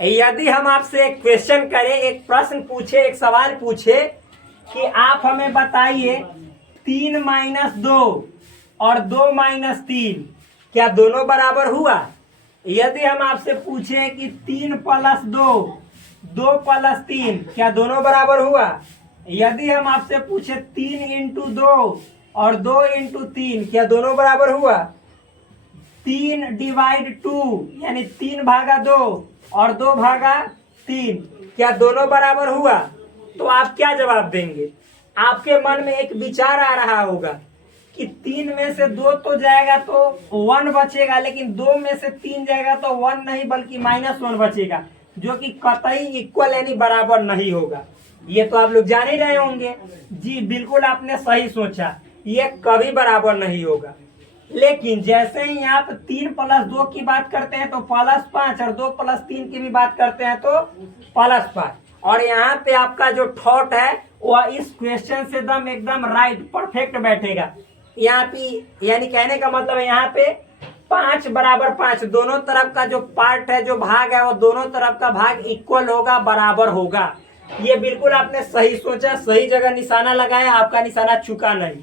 यदि हम आपसे एक क्वेश्चन करें, एक प्रश्न पूछे, एक सवाल पूछे कि आप हमें बताइए 3-2 और 2-3 क्या दोनों बराबर हुआ। यदि हम आपसे पूछे कि 3+2 2+3 क्या दोनों बराबर हुआ। यदि हम आपसे पूछे 3×2 और 2×3 क्या दोनों बराबर हुआ। 3/2 यानी 3/2 और 2/3 क्या दोनों बराबर हुआ। तो आप क्या जवाब देंगे। आपके मन में एक विचार आ रहा होगा कि 3 में से 2 तो जाएगा तो 1 बचेगा, लेकिन 2 में से 3 जाएगा तो 1 नहीं बल्कि -1 बचेगा, जो कि कतई इक्वल यानी बराबर नहीं होगा। ये तो आप लोग जान ही रहे होंगे। जी बिल्कुल, आपने सही सोचा, ये कभी बराबर नहीं होगा। लेकिन जैसे ही आप 3+2 की बात करते हैं तो +5 और 2+3 की भी बात करते हैं तो +5। और यहाँ पे आपका जो थॉट है वह इस क्वेश्चन से एकदम राइट परफेक्ट बैठेगा। यहाँ पे यानी कहने का मतलब है यहाँ पे 5 = 5 दोनों तरफ का जो पार्ट है, जो भाग है, वो दोनों तरफ का भाग इक्वल होगा, बराबर होगा। ये बिल्कुल आपने सही सोचा, सही जगह निशाना लगाया, आपका निशाना चुका नहीं।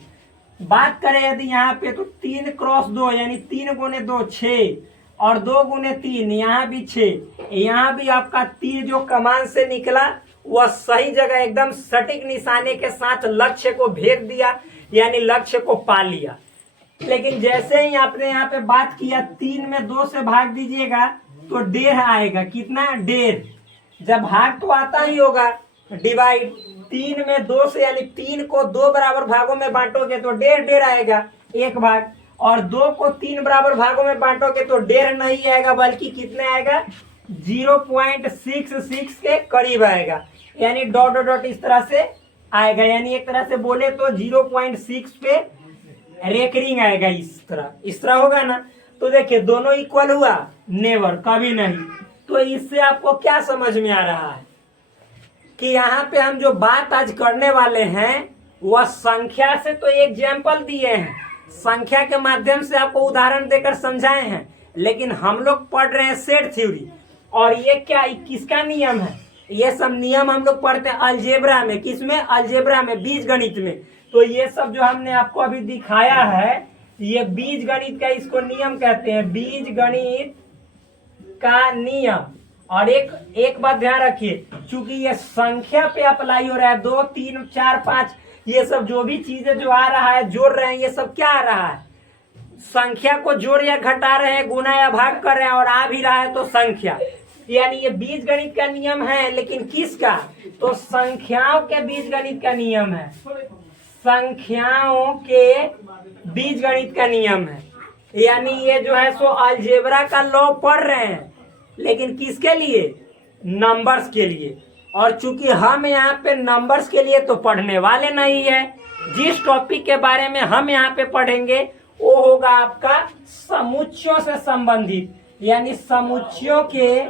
बात करें यदि यहाँ पे तो 3×2 यानी 3 × 2 6 और 2 × 3 यहाँ भी 6। यहाँ भी आपका तीर जो कमान से निकला वह सही जगह एकदम सटीक निशाने के साथ लक्ष्य को भेद दिया, यानी लक्ष्य को पा लिया। लेकिन जैसे ही आपने यहाँ पे बात किया 3 में 2 से भाग दीजिएगा तो 1.5 आएगा। कितना 1.5। जब भाग तो आता ही होगा, डिवाइड 3 में 2 से यानी 3 को 2 बराबर भागों में बांटोगे तो 1.5 आएगा 1 भाग, और 2 को 3 बराबर भागों में बांटोगे तो 1.5 नहीं आएगा बल्कि कितने आएगा 0.66 के करीब आएगा, यानी डॉट डॉट डॉट इस तरह से आएगा। यानी एक तरह से बोले तो 0.6 पे रेकरिंग आएगा। इस तरह होगा ना। तो देखिए दोनों इक्वल हुआ, नेवर, कभी नहीं। तो इससे आपको क्या समझ में आ रहा है कि यहाँ पे हम जो बात आज करने वाले हैं वह संख्या से तो एग्जाम्पल दिए हैं, संख्या के माध्यम से आपको उदाहरण देकर समझाए हैं, लेकिन हम लोग पढ़ रहे हैं सेट थ्योरी। और ये क्या किसका नियम है। ये सब नियम हम लोग पढ़ते हैं अलजेब्रा में। किसमें? अलजेब्रा में, बीज गणित में। तो ये सब जो हमने आपको अभी दिखाया है ये बीज गणित का इसको नियम कहते हैं, बीज गणित का नियम। और एक बात ध्यान रखिए, चूंकि ये संख्या पे अप्लाई हो रहा है, 2 3 4 5 ये सब जो भी चीजें जो आ रहा है, जोड़ रहे हैं, ये सब क्या आ रहा है, संख्या को जोड़ या घटा रहे हैं, गुना या भाग कर रहे हैं, और आ भी रहा है तो संख्या। यानी ये बीज गणित का नियम है, लेकिन किसका? तो संख्याओं के बीज गणित का नियम है, संख्याओं के बीज गणित का नियम है। यानी ये जो है सो अलजेब्रा का लॉ पढ़ रहे हैं, लेकिन किसके लिए? नंबर्स के लिए। और चूंकि हम यहाँ पे नंबर्स के लिए तो पढ़ने वाले नहीं है, जिस टॉपिक के बारे में हम यहाँ पे पढ़ेंगे वो होगा आपका समुच्चयों से संबंधित, यानी समुच्चयों के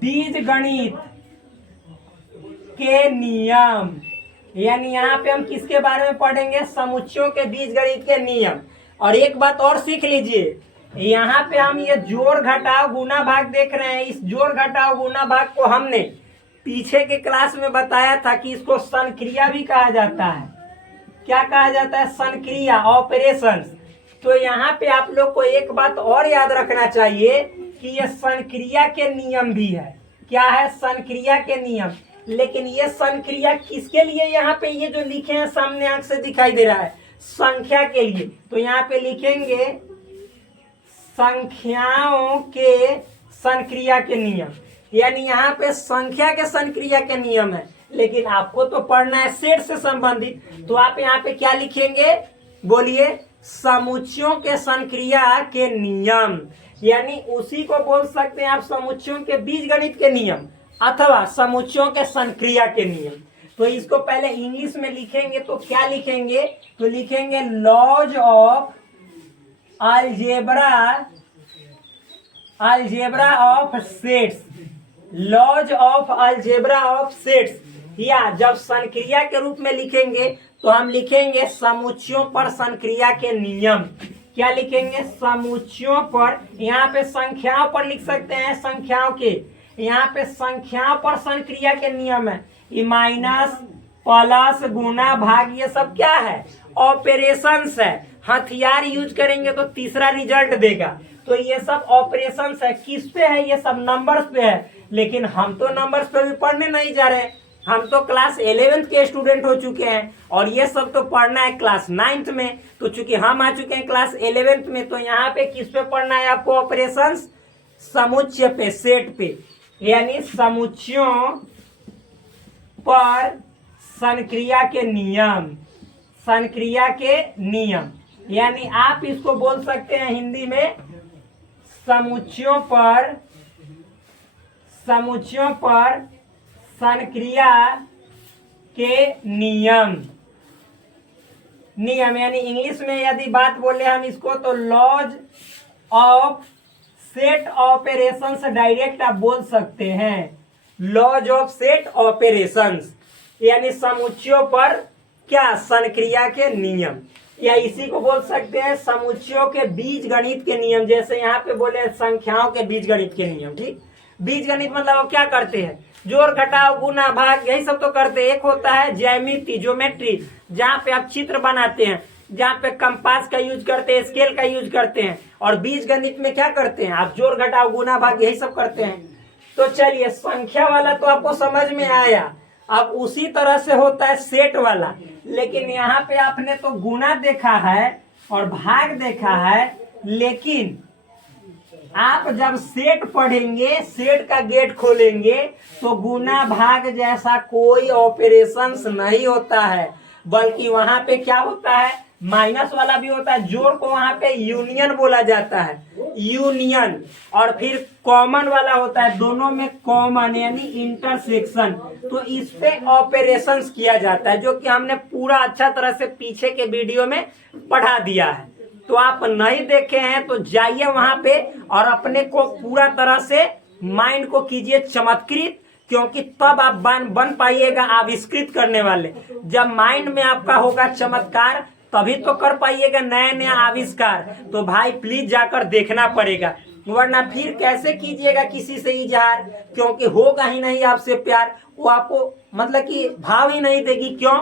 बीज गणित के नियम। यानी यहाँ पे हम किसके बारे में पढ़ेंगे? समुच्चयों के बीज गणित के नियम। और एक बात और सीख लीजिए, यहाँ पे हम ये जोड़ घटाव गुना भाग देख रहे हैं। इस जोड़ घटाव गुना भाग को हमने पीछे के क्लास में बताया था कि इसको संक्रिया भी कहा जाता है। क्या कहा जाता है? संक्रिया, ऑपरेशंस। तो यहाँ पे आप लोग को एक बात और याद रखना चाहिए कि ये संक्रिया के नियम भी है। क्या है? संक्रिया के नियम। लेकिन ये संक्रिया किसके लिए? यहाँ पे ये जो लिखे हैं सामने आंख से दिखाई दे रहा है, संख्या के लिए। तो यहाँ पे लिखेंगे संख्याओं के संक्रिया के नियम, यानी यहाँ पे संख्या के संक्रिया के नियम है। लेकिन आपको तो पढ़ना है सेट से संबंधित, तो आप यहाँ पे क्या लिखेंगे? बोलिए, समुच्चयों के संक्रिया के नियम। यानी उसी को बोल सकते हैं आप समुच्चयों के बीजगणित के नियम अथवा समुच्चयों के संक्रिया के नियम। तो इसको पहले इंग्लिश में लिखेंगे तो क्या लिखेंगे? तो लिखेंगे laws of algebra of sets, laws of algebra of sets. या जब संक्रिया के रूप में लिखेंगे तो हम लिखेंगे समुच्चयों पर संक्रिया के नियम। क्या लिखेंगे, समुच्चयों पर। यहाँ पे संख्याओं पर लिख सकते हैं, संख्याओं के, यहाँ पे संख्याओं पर संक्रिया के नियम है। ये माइनस प्लस गुना भाग ये सब क्या है, ऑपरेशंस है। हथियार यूज करेंगे तो तीसरा रिजल्ट देगा। तो ये सब ऑपरेशंस है। किस पे है, ये सब नंबर्स पे है। लेकिन हम तो नंबर्स पे भी पढ़ने नहीं जा रहे, हम तो क्लास 11th के स्टूडेंट हो चुके हैं और ये सब तो पढ़ना है क्लास 9th में। तो चूंकि हम आ चुके हैं क्लास 11th में, तो यहाँ पे किस पे पढ़ना है आपको, ऑपरेशंस, समुच्चय पे, सेट पे, यानी समुच्चयों पर संक्रिया के नियम, संक्रिया के नियम। यानी आप इसको बोल सकते हैं हिंदी में समुच्चयों पर संक्रिया के नियम। नियम यानी इंग्लिश में यदि बात बोले हम इसको तो laws of set operations direct आप बोल सकते हैं। लॉज ऑफ सेट ऑपरेशंस यानी समुच्चयों पर क्या, संक्रिया के नियम, या इसी को बोल सकते हैं समुच्चयों के बीजगणित के नियम। जैसे यहाँ पे बोले संख्याओं के बीजगणित के नियम। ठीक, बीजगणित मतलब वो क्या करते हैं, जोड़ घटाव गुना भाग यही सब तो करते हैं। एक होता है ज्यामिति, ज्योमेट्री, जहाँ पे आप चित्र बनाते हैं, जहाँ पे कंपास का यूज करते हैं, स्केल का यूज करते हैं। और बीजगणित में क्या करते हैं, आप जोड़ घटाव गुना भाग यही सब करते हैं। तो चलिए, संख्या वाला तो आपको समझ में आया। अब उसी तरह से होता है सेट वाला। लेकिन यहाँ पे आपने तो गुना देखा है और भाग देखा है, लेकिन आप जब सेट पढ़ेंगे, सेट का गेट खोलेंगे, तो गुना भाग जैसा कोई ऑपरेशंस नहीं होता है, बल्कि वहां पे क्या होता है, माइनस वाला भी होता है। जोड़ को वहां पे यूनियन बोला जाता है, यूनियन। और फिर कॉमन वाला होता है, दोनों में कॉमन यानी इंटरसेक्शन। तो इस पे ऑपरेशंस किया जाता है, जो कि हमने पूरा अच्छा तरह से पीछे के वीडियो में पढ़ा दिया है। तो आप नहीं देखे हैं तो जाइए वहां पे और अपने को पूरा तरह से माइंड को कीजिए चमत्कृत, क्योंकि तब आप बन पाइएगा आविष्कृत करने वाले। जब माइंड में आपका होगा चमत्कार, तभी तो कर पाइएगा नया नया आविष्कार। तो भाई प्लीज जाकर देखना पड़ेगा, वरना फिर कैसे कीजिएगा किसी से इजहार, क्योंकि होगा ही नहीं आपसे प्यार। वो आपको मतलब कि भाव ही नहीं देगी। क्यों?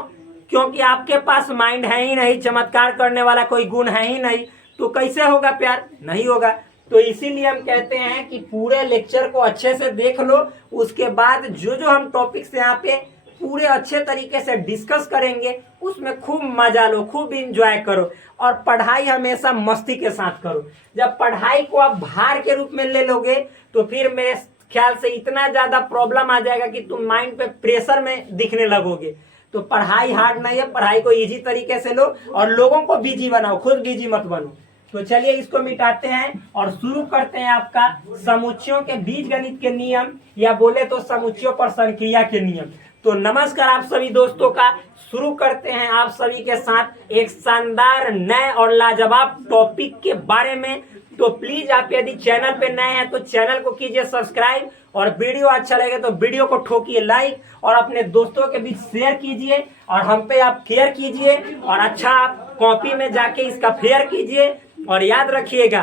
क्योंकि आपके पास माइंड है ही नहीं, चमत्कार करने वाला कोई गुण है ही नहीं। तो कैसे होगा प्यार, नहीं होगा। तो इसीलिए हम कहते हैं कि पूरे लेक्चर को अच्छे से देख लो, उसके बाद जो जो हम टॉपिक्स यहाँ पे पूरे अच्छे तरीके से डिस्कस करेंगे, उसमें खूब मजा लो, खूब इंजॉय करो। और पढ़ाई हमेशा मस्ती के साथ करो। जब पढ़ाई को आप भार के रूप में ले लोगे, तो फिर मेरे ख्याल से इतना ज्यादा प्रॉब्लम आ जाएगा कि तुम माइंड पे प्रेशर में दिखने लगोगे। तो पढ़ाई हार्ड नहीं है, पढ़ाई को इजी तरीके से लो और लोगों को बिजी बनाओ, खुद बिजी मत बनो। तो चलिए इसको मिटाते हैं और शुरू करते हैं आपका समुच्चयों के बीजगणित के नियम, या बोले तो समुच्चयों पर संक्रिया के नियम। तो नमस्कार आप सभी दोस्तों का, शुरू करते हैं आप सभी के साथ एक शानदार नए और लाजवाब टॉपिक के बारे में। तो प्लीज आप यदि चैनल पे नए हैं तो चैनल को कीजिए सब्सक्राइब, और वीडियो अच्छा लगे तो वीडियो को ठोकिए लाइक, और अपने दोस्तों के बीच शेयर कीजिए, और हम पे आप केयर कीजिए, और अच्छा आप कॉपी में जाके इसका फेयर कीजिए। और याद रखिएगा,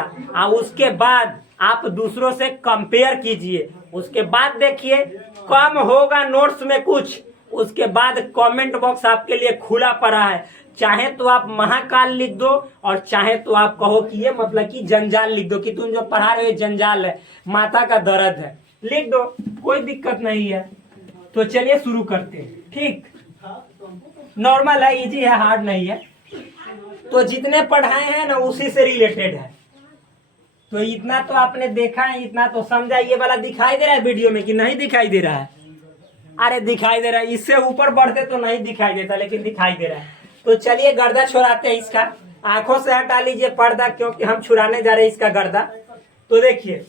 उसके बाद आप दूसरों से कंपेयर कीजिए। उसके बाद देखिए कम होगा नोट्स में कुछ, उसके बाद कमेंट बॉक्स आपके लिए खुला पड़ा है। चाहे तो आप महाकाल लिख दो, और चाहे तो आप कहो कि ये मतलब कि जंजाल लिख दो, कि तुम जो पढ़ा रहे हो जंजाल है, माथा का दर्द है, लिख दो, कोई दिक्कत नहीं है। तो चलिए शुरू करते हैं। ठीक, नॉर्मल है, इजी है, हार्ड नहीं है। तो जितने पढ़ाए हैं ना उसी से रिलेटेड है। तो इतना तो आपने देखा है, इतना तो समझा। ये वाला दिखाई दे रहा है वीडियो में कि नहीं दिखाई दे रहा है? अरे दिखाई दे रहा है, इससे ऊपर बढ़ते तो नहीं दिखाई देता, लेकिन दिखाई दे रहा है। तो चलिए गर्दा छुड़ाते हैं इसका। आंखों से हटा लीजिए पर्दा, क्योंकि हम छुड़ाने जा रहे हैं इसका गर्दा। तो देखिए,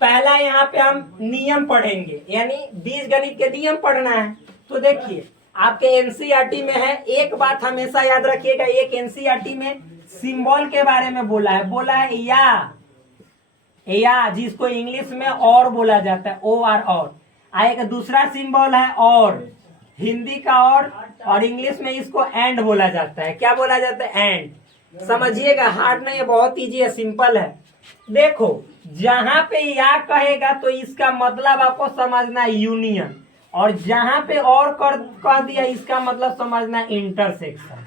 पहला यहाँ पे हम नियम पढ़ेंगे, यानी बीजगणित के नियम पढ़ना है। तो देखिए आपके एनसीईआरटी में है, एक बात हमेशा याद रखिएगा, एक एनसीईआरटी में सिंबल के बारे में बोला है या जिसको इंग्लिश में और बोला जाता है, और। एक दूसरा सिंबल है और, हिंदी का और इंग्लिश में इसको एंड बोला जाता है। क्या बोला जाता है? एंड। समझिएगा, हार्ड नहीं है, बहुत इजी है, सिंपल है। देखो जहां पे या कहेगा तो इसका मतलब आपको समझना है यूनियन, और जहां पे और कर कह दिया इसका मतलब समझना है इंटरसेक्शन।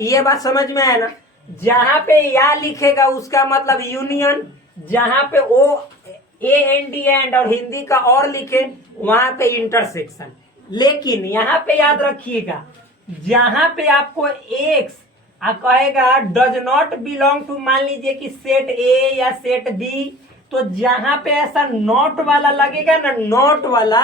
ये बात समझ में है ना। जहां पे या लिखेगा उसका मतलब यूनियन, जहां पे ओ एन डी एंड और हिंदी का और लिखे वहां पे इंटरसेक्शन। लेकिन यहाँ पे याद रखिएगा, जहां पे आपको एक्स कहेगा डज नॉट बिलोंग टू, मान लीजिए कि सेट ए या सेट बी, तो जहां पे ऐसा नॉट वाला लगेगा ना, नॉट वाला,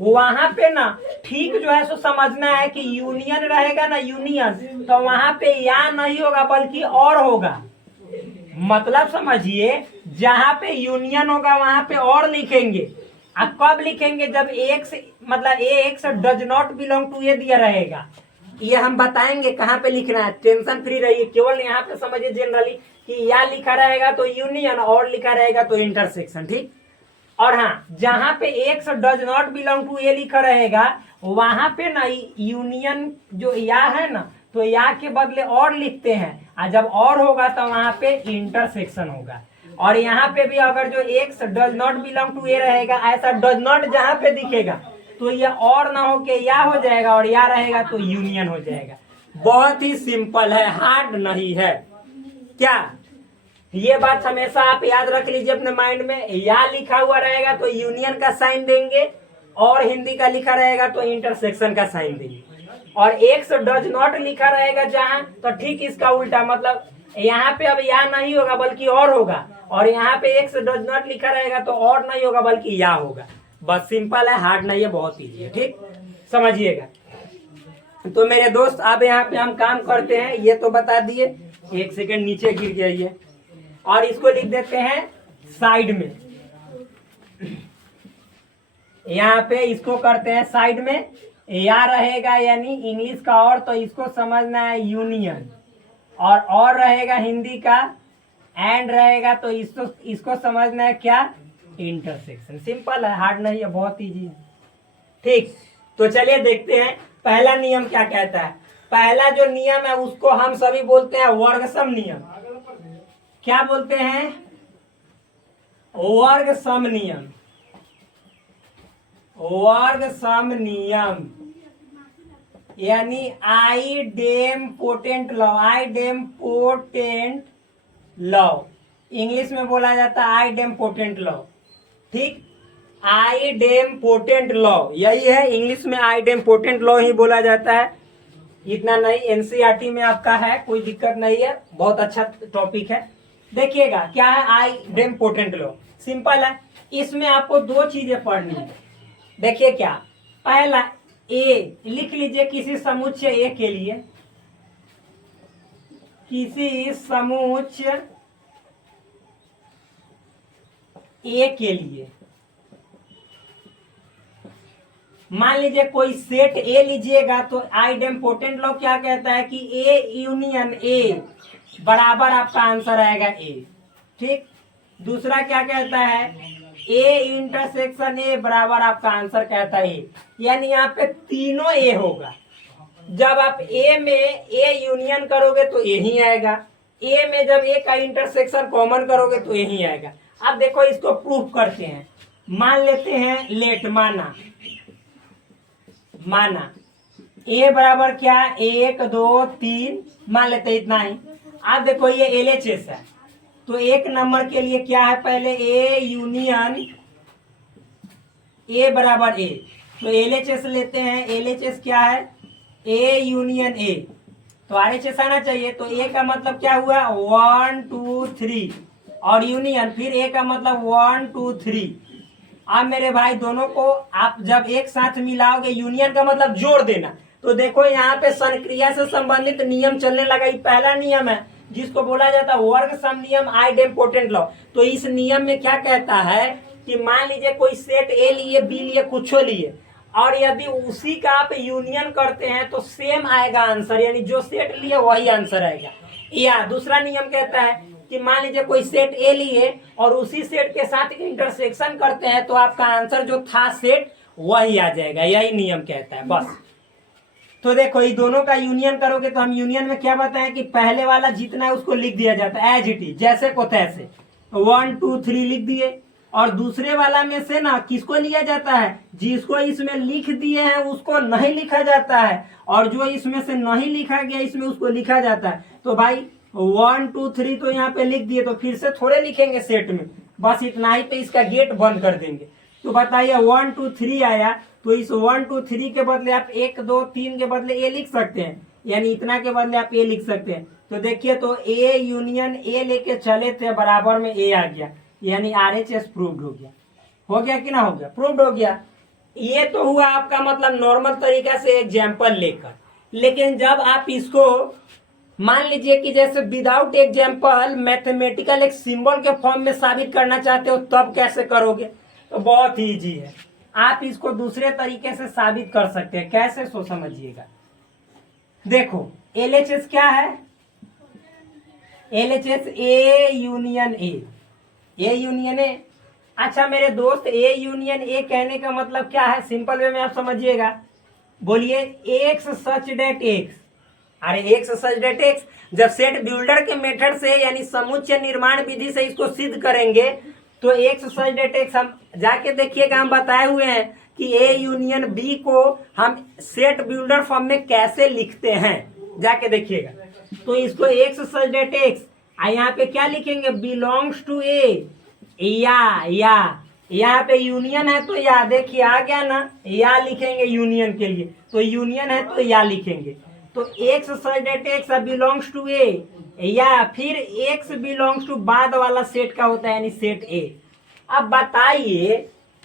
वहां पे ना ठीक जो है सो समझना है कि यूनियन रहेगा ना, यूनियन, तो वहां पे या नहीं होगा बल्कि और होगा। मतलब समझिए, जहां पे यूनियन होगा वहां पे और लिखेंगे। अब कब लिखेंगे, जब एक्स मतलब A x does not belong to ये दिया रहेगा। ये हम बताएंगे कहाँ पे लिखना है, टेंशन फ्री रहिए। केवल यहाँ पे समझिए जनरली कि या लिखा रहेगा तो यूनियन, और लिखा रहेगा तो इंटरसेक्शन, ठीक। और हाँ, जहां पे x does not belong to ये लिखा रहेगा, वहां पे ना यूनियन जो या है ना, तो या के बदले और लिखते हैं, और जब और होगा तो वहां पे इंटरसेक्शन होगा। और यहाँ पे भी अगर जो x does not belong to ये रहेगा, ऐसा डज नॉट जहां पे दिखेगा तो ये और ना हो के या हो जाएगा, और या रहेगा तो यूनियन हो जाएगा। बहुत ही सिंपल है, हार्ड नहीं है। क्या ये बात हमेशा आप याद रख लीजिए अपने माइंड में, या लिखा हुआ रहेगा तो यूनियन का साइन देंगे, और हिंदी का लिखा रहेगा तो इंटरसेक्शन का साइन देंगे। और एक्स डज नॉट लिखा रहेगा जहां, तो ठीक इसका उल्टा, मतलब यहाँ पे अब या नहीं होगा बल्कि और होगा, और यहाँ पे एक्स डज नॉट लिखा रहेगा तो और नहीं होगा बल्कि या होगा। बस सिंपल है, हार्ड नहीं है, बहुत ईजी है, ठीक, समझिएगा। तो मेरे दोस्त अब यहाँ पे हम काम करते हैं, ये तो बता दिए, एक सेकंड नीचे गिर जाइए, और इसको लिख देते हैं साइड में। यहाँ पे इसको करते हैं साइड में, या रहेगा यानी इंग्लिश का और, तो इसको समझना है यूनियन, और रहेगा हिंदी का, एंड रहेगा तो इसको समझना है क्या, इंटरसेक्शन। सिंपल है, हार्ड नहीं है, बहुत इजी है, ठीक। तो चलिए देखते हैं पहला नियम क्या कहता है। पहला जो नियम है उसको हम सभी बोलते हैं वर्ग सम नियम। क्या बोलते हैं, वर्ग सम नियम। वर्ग सम नियम यानी आई डेम पोटेंट लॉ, आई डेम पोटेंट लॉ, इंग्लिश में बोला जाता है आई डेम पोटेंट लॉ, ठीक। आई डेम पोटेंट लॉ यही है, इंग्लिश में आई डेम पोटेंट लॉ ही बोला जाता है। इतना नहीं, एनसीईआरटी में आपका है, कोई दिक्कत नहीं है, बहुत अच्छा टॉपिक है। देखिएगा क्या है आई डेम पोटेंट लॉ, सिंपल है। इसमें आपको दो चीजें पढ़नी है। देखिए क्या, पहला ए लिख लीजिए किसी समुच्चय ए के लिए, किसी समुच्चय ए के लिए मान लीजिए कोई सेट ए लीजिएगा, तो आई डेम पोटेंट लॉ क्या कहता है कि ए यूनियन ए बराबर आपका आंसर आएगा ए, ठीक। दूसरा क्या कहता है, ए इंटरसेक्शन ए बराबर आपका आंसर कहता है ए, यानी यहाँ पे तीनों ए होगा। जब आप ए में ए यूनियन करोगे तो ए ही आएगा, ए में जब ए का इंटरसेक्शन कॉमन करोगे तो यही आएगा। अब देखो इसको प्रूफ करते हैं, मान लेते हैं लेट, माना ए बराबर क्या, 1 2 3 मान लेते हैं इतना ही। अब देखो ये LHS है, तो एक नंबर के लिए क्या है, पहले ए यूनियन ए बराबर ए, तो LHS लेते हैं। LHS क्या है, ए यूनियन ए, तो RHS आना चाहिए। तो ए का मतलब क्या हुआ, 1 2 3, और यूनियन फिर ए का मतलब 1 2 3। अब मेरे भाई दोनों को आप जब एक साथ मिलाओगे, यूनियन का मतलब जोड़ देना, तो देखो यहाँ पे संक्रिया से संबंधित नियम चलने लगा। ये पहला नियम है जिसको बोला जाता है वर्ग सम नियम, आई डेम पोटेंट लॉ। तो इस नियम में क्या कहता है कि मान लीजिए कोई सेट ए लिए, बी लिए, कुछ लिए, और यदि उसी का आप यूनियन करते हैं तो सेम आएगा आंसर, यानी जो सेट लिए वही आंसर आएगा। या दूसरा नियम कहता है कि मान लीजिए कोई सेट ए लिए और उसी सेट के साथ इंटरसेक्शन करते हैं तो आपका आंसर जो था सेट वही आ जाएगा। यही नियम कहता है, बस तो देखो ये दोनों का यूनियन करोगे तो हम यूनियन में क्या बताएं कि पहले वाला जितना है उसको लिख दिया जाता है एज इट इज, जैसे को तैसे 1 2 3 लिख दिए। और दूसरे वाला में से ना किसको लिया जाता है, जिसको इसमें लिख दिए हैं उसको नहीं लिखा जाता है, और जो इसमें से नहीं लिखा गया इसमें उसको लिखा जाता है। तो भाई 1 2 3 तो यहाँ पे लिख दिए, तो फिर से थोड़े लिखेंगे सेट में, बस इतना ही पे इसका गेट बंद कर देंगे। तो बताइए 1 2 3 आया, तो इस 1 2 3 के बदले आप 1 2 3 के बदले ए लिख सकते हैं, यानी इतना के बदले आप ए लिख सकते हैं। तो देखिए तो ए यूनियन ए लेके चले थे, बराबर में ए आ गया, यानी RHS प्रूव्ड हो गया कि ना हो गया, प्रूव्ड हो गया। ये तो हुआ आपका मतलब नॉर्मल तरीका से एग्जाम्पल लेकर। लेकिन जब आप इसको मान लीजिए कि जैसे विदाउट एग्जाम्पल मैथमेटिकल एक सिंबल के फॉर्म में साबित करना चाहते हो, तब कैसे करोगे? तो बहुत ही इजी है, आप इसको दूसरे तरीके से साबित कर सकते हैं। कैसे, सो समझिएगा। देखो LHS क्या है, LHS ए यूनियन ए। अच्छा मेरे दोस्त, ए यूनियन ए कहने का मतलब क्या है, सिंपल वे में आप समझिएगा। बोलिए एक्स सच डेट एक्स। अरे एक्स सच डेट एक्स, जब सेट बिल्डर के मेथड से यानी समुच्चय निर्माण विधि से इसको सिद्ध करेंगे तो एक्स सच डेट एक्स, हम जाके देखिएगा, हम बताए हुए हैं कि ए यूनियन बी को हम सेट बिल्डर फॉर्म में कैसे लिखते हैं, जाके देखिएगा। तो इसको एक्स सच डेट एक्स, यहाँ पे क्या लिखेंगे, बिलोंग्स टू ए, या यहाँ पे यूनियन है तो या, देखिए आ गया ना, या लिखेंगे यूनियन के लिए, तो यूनियन है तो या लिखेंगे। तो x such that x belongs to A, या फिर एक्स बिलोंग्स टू बाद वाला सेट का होता है यानी सेट ए। अब बताइए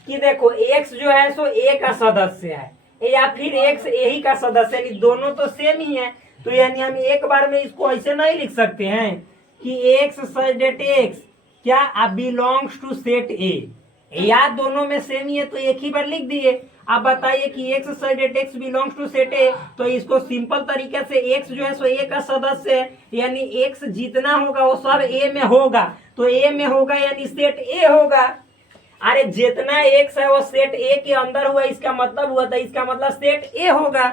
कि देखो एक्स जो है सो ए का सदस्य है, या फिर एक्स ए ही का सदस्य है, दोनों तो सेम ही है। तो यानी हम एक बार में इसको ऐसे नहीं लिख सकते हैं कि एक्स सच डेट एक्स क्या बिलोंग्स टू सेट ए, या दोनों में सेम ही है तो एक ही बार लिख दिए। अब बताइए कि x such that x belongs to set A, तो इसको सिंपल तरीके से एक्स जो है सो ए का सदस्य है, यानी एक्स जितना होगा वो सब ए में होगा, तो ए में होगा यानी सेट ए होगा। अरे जितना एक्स है वो सेट ए के अंदर हुआ, इसका मतलब हुआ था, इसका मतलब सेट ए होगा।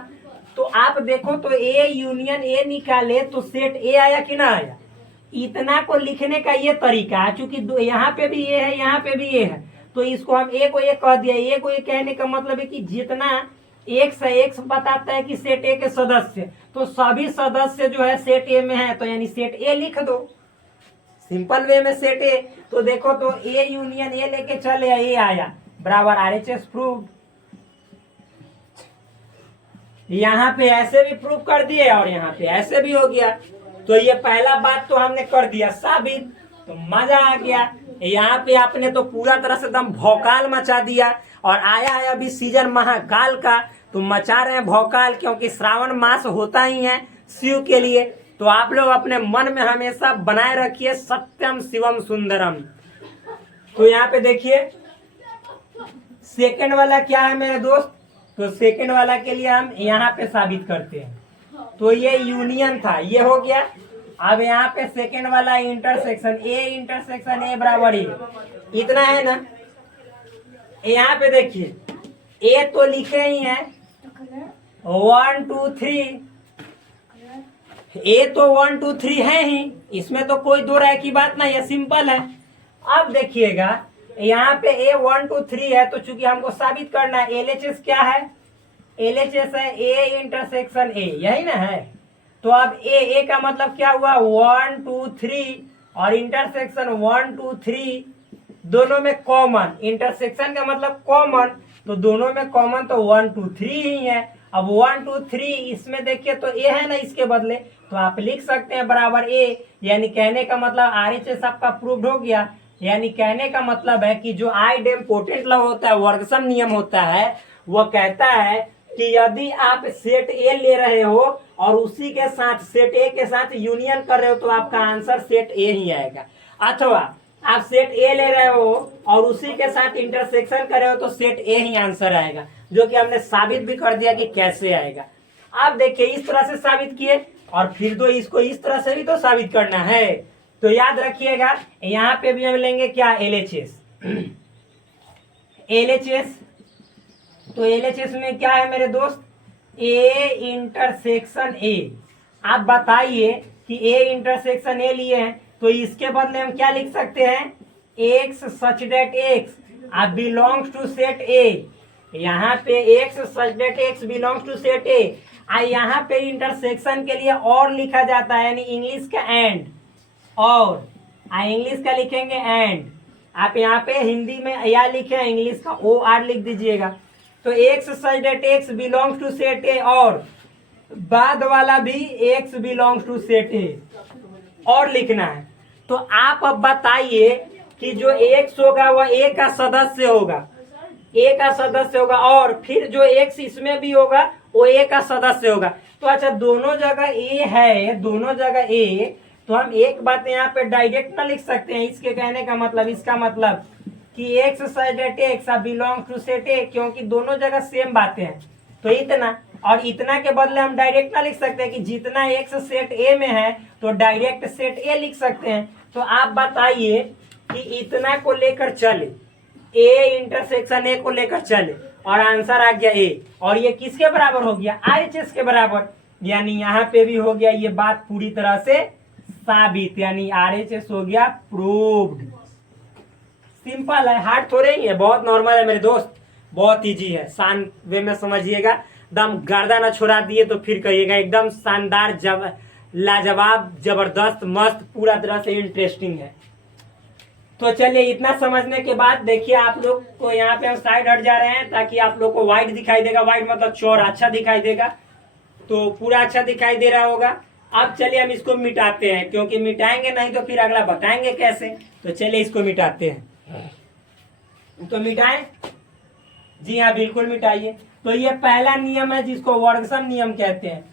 तो आप देखो तो ए यूनियन ए निकाले तो सेट ए आया कि ना आया। इतना को लिखने का ये तरीका है, चूंकि यहाँ पे भी ए है यहाँ पे भी ए है, तो इसको हम ए को ए कह दिया। ए को ए कहने का मतलब है कि जितना एक्स है, एक्स बताता है कि सेट ए के सदस्य, तो सभी सदस्य जो है सेट ए में है, तो यानी सेट ए लिख दो सिंपल वे में सेट ए। तो देखो तो ए यूनियन ए लेके चले, ए आया बराबर RHS प्रूव्ड। यहाँ पे ऐसे भी प्रूव कर दिए और यहाँ पे ऐसे भी हो गया। तो ये पहला बात तो हमने कर दिया साबित, तो मजा आ गया। यहाँ पे आपने तो पूरा तरह से एकदम भौकाल मचा दिया, और आया है अभी सीजन महाकाल का, तो मचा रहे हैं भौकाल, क्योंकि श्रावण मास होता ही है शिव के लिए। तो आप लोग अपने मन में हमेशा बनाए रखिए सत्यम शिवम सुंदरम। तो यहाँ पे देखिए सेकंड वाला क्या है मेरे दोस्त, तो सेकंड वाला के लिए हम यहाँ पे साबित करते हैं। तो ये यूनियन था, ये हो गया। अब यहाँ पे सेकंड वाला इंटरसेक्शन, ए इंटरसेक्शन ए बराबर ए, इतना है ना। यहाँ पे देखिए ए तो लिखे ही है 1 2 3, ए तो 1 2 3 है ही, इसमें तो कोई दो राय की बात नहीं है, सिंपल है। अब देखिएगा यहाँ पे ए 1 2 3 है, तो चूंकि हमको साबित करना है LHS क्या है, LHS है ए इंटरसेक्शन ए, यही ना है। तो अब ए का मतलब क्या हुआ 1 2 3, और इंटरसेक्शन 1 2 3 दोनों में कॉमन, इंटरसेक्शन का मतलब कॉमन, तो दोनों में कॉमन तो 1 2 3 ही है। अब 1 2 3 इसमें देखिए तो ए है ना इसके बदले, तो आप लिख सकते हैं बराबर ए, यानी कहने का मतलब RHS आपका प्रूव्ड हो गया। यानी कहने का मतलब है कि जो आइडेम्पोटेंट लॉ होता है, वर्गसम नियम होता है, वो कहता है कि यदि आप सेट ए ले रहे हो और उसी के साथ सेट ए के साथ यूनियन कर रहे हो तो आपका आंसर सेट ए ही आएगा। अथवा आप सेट ए ले रहे हो और उसी के साथ इंटरसेक्शन कर रहे हो तो सेट ए ही आंसर आएगा, जो कि हमने साबित भी कर दिया कि कैसे आएगा। आप देखिए इस तरह से साबित किए, और फिर तो इसको इस तरह से भी तो साबित करना है। तो याद रखिएगा यहाँ पे भी हम लेंगे क्या, LHS। LHS, तो LHS में क्या है मेरे दोस्त, ए इंटरसेक्शन ए। आप बताइए कि ए इंटरसेक्शन ए लिए हैं तो इसके बदले हम क्या लिख सकते हैं, x such that x belongs to set A. यहाँ पे x such that x belongs to set A. यहाँ पे इंटरसेक्शन के लिए और लिखा जाता है, यानी इंग्लिश का एंड। और इंग्लिश का लिखेंगे एंड। आप यहाँ पे हिंदी में या लिखे, इंग्लिश का ओ आर लिख दीजिएगा। तो x such that x belongs to set A, और बाद वाला भी x belongs to set A और लिखना है। तो आप अब बताइए कि जो एक्स होगा वह ए का सदस्य होगा, ए का सदस्य होगा, और फिर जो एक्स इसमें भी होगा वो ए का सदस्य होगा। तो अच्छा, दोनों जगह ए है, दोनों जगह ए, तो हम एक बात यहाँ पे डायरेक्ट ना लिख सकते हैं। इसके कहने का मतलब, इसका मतलब कि x such that x belong to set A, क्योंकि दोनों जगह सेम बातें हैं। तो इतना और इतना के बदले हम डायरेक्ट ना लिख सकते हैं कि जितना एक्स सेट ए में है तो डायरेक्ट सेट ए लिख सकते हैं। तो आप बताइए कि इतना को लेकर चले, ए इंटरसेक्शन ए को लेकर चले, और आंसर आ गया ए, और ये किसके बराबर हो गया, RHS के बराबर। यानी यहाँ पे भी हो गया ये बात पूरी तरह से साबित, यानी RHS हो गया प्रूव्ड। सिंपल है, हार्ड थोड़े ही है, बहुत नॉर्मल है मेरे दोस्त, बहुत इजी है। शान वे में समझिएगा, एकदम गर्दा ना छोड़ा दिए तो फिर कहिएगा। एकदम शानदार, लाजवाब, जबरदस्त, मस्त, पूरा तरह से इंटरेस्टिंग है। तो चलिए, इतना समझने के बाद देखिए, आप लोग को यहाँ पे हम साइड हट जा रहे हैं ताकि आप लोग को व्हाइट दिखाई देगा। व्हाइट मतलब चौड़ा अच्छा दिखाई देगा, तो पूरा अच्छा दिखाई दे रहा होगा। अब चलिए हम इसको मिटाते हैं, क्योंकि मिटाएंगे नहीं तो फिर अगला बताएंगे कैसे। तो चलिए इसको मिटाते हैं। तो मिटाएं, जी हाँ बिल्कुल मिटाइए। तो ये पहला नियम है जिसको वर्गसम नियम कहते हैं।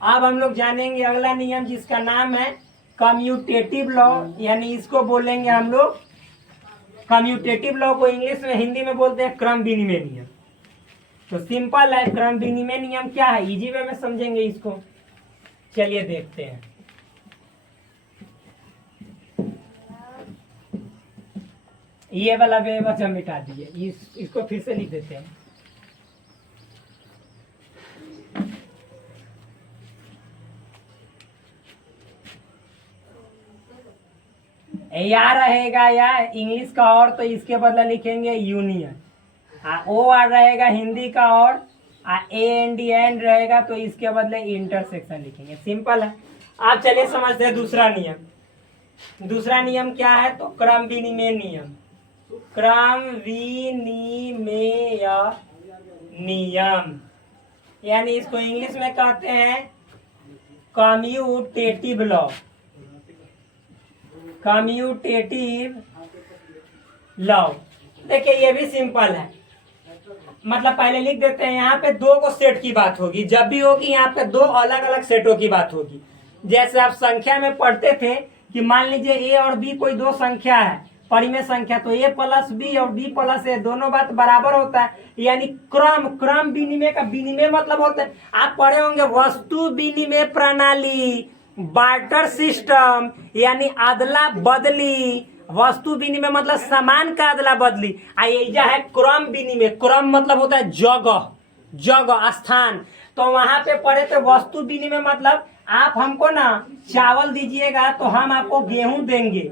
अब हम लोग जानेंगे अगला नियम जिसका नाम है कम्यूटेटिव लॉ, यानी इसको बोलेंगे हम लोग कम्यूटेटिव लॉ को इंग्लिश में, हिंदी में बोलते हैं क्रम विनिमय नियम। तो सिंपल है, क्रम विनिमय नियम क्या है, इजी वे में समझेंगे इसको। चलिए देखते हैं। ये वाला वे बस हम मिटा दिए, इसको फिर से लिख देते हैं। या रहेगा या इंग्लिश का और, तो इसके बदले लिखेंगे यूनियन। ओ आर रहेगा हिंदी का और, ए एन डी एन रहेगा तो इसके बदले इंटरसेक्शन लिखेंगे। सिंपल है। आप चलिए समझते हैं दूसरा नियम। दूसरा नियम क्या है, तो क्रम विनिमय नियम। क्रम विनिमय नियम, यानी इसको इंग्लिश में कहते हैं कम्यूटेटिव लॉ। कम्यूटेटिव लॉ, देखिए ये भी सिंपल है। मतलब पहले लिख देते हैं, यहाँ पे दो को सेट की बात होगी, जब भी होगी यहाँ पे दो अलग अलग सेटों की बात होगी। जैसे आप संख्या में पढ़ते थे कि मान लीजिए ए और बी कोई दो संख्या है, परिमेय संख्या, तो ए प्लस बी और बी प्लस ए दोनों बात बराबर होता है। यानी क्रम विनिमय का विनिमय मतलब होता है, आप पढ़े होंगे वस्तु विनिमय प्रणाली, बार्टर सिस्टम, यानी अदला बदली। वस्तु विनिमय मतलब सामान का अदला बदली। यह है क्रम विनिमय। क्रम मतलब होता है जगह, स्थान। तो वहां पे पढ़े थे वस्तु विनिमय मतलब आप हमको ना चावल दीजिएगा तो हम आपको गेहूं देंगे,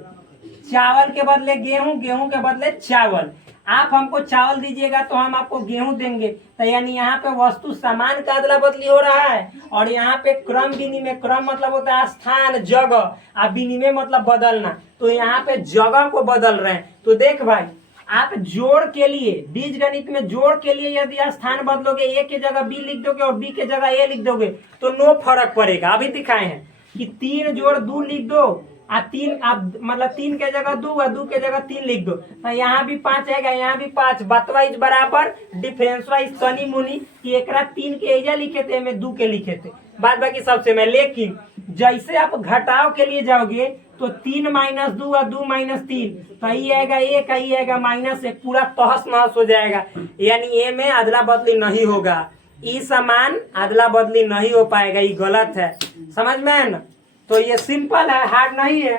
चावल के बदले गेहूं, गेहूं के बदले चावल। आप हमको चावल दीजिएगा तो हम आपको गेहूं देंगे। तो यानी यहाँ पे वस्तु सामान का अदला बदली हो रहा है, और यहाँ पे क्रम विनिमय, क्रम मतलब होता है स्थान, जगह, और विनिमय मतलब बदलना। तो यहाँ पे जगह को बदल रहे हैं। तो देख भाई, आप जोड़ के लिए, बीज गणित में जोड़ के लिए यदि स्थान बदलोगे, ए के जगह बी लिख दोगे और बी के जगह ए लिख दोगे तो नो फर्क पड़ेगा। अभी दिखाए हैं कि 3 जोड़ 2 लिख दो, तीन आप मतलब 3 के जगह 2 और 2 के जगह 3 लिख दो, तो यहाँ भी 5 आएगा, यहाँ भी 5। बतवाइज बराबर, डिफरेंस वाइज तनी मुनी कि एक 3 के एजा लिखे थे, मैं 2 के लिखे थे, बाद बाकी सबसे मैं। लेकिन जैसे आप घटाव के लिए जाओगे तो 3 - 2 और 2 - 3, तो ये आएगा 1, ये आएगा -1, पूरा तहस नहस हो जाएगा। यानी ए में अदला बदली नहीं होगा, ई समान अदला बदली नहीं हो पाएगा, ये गलत है। समझ में है ना। तो ये सिंपल है, हार्ड नहीं है।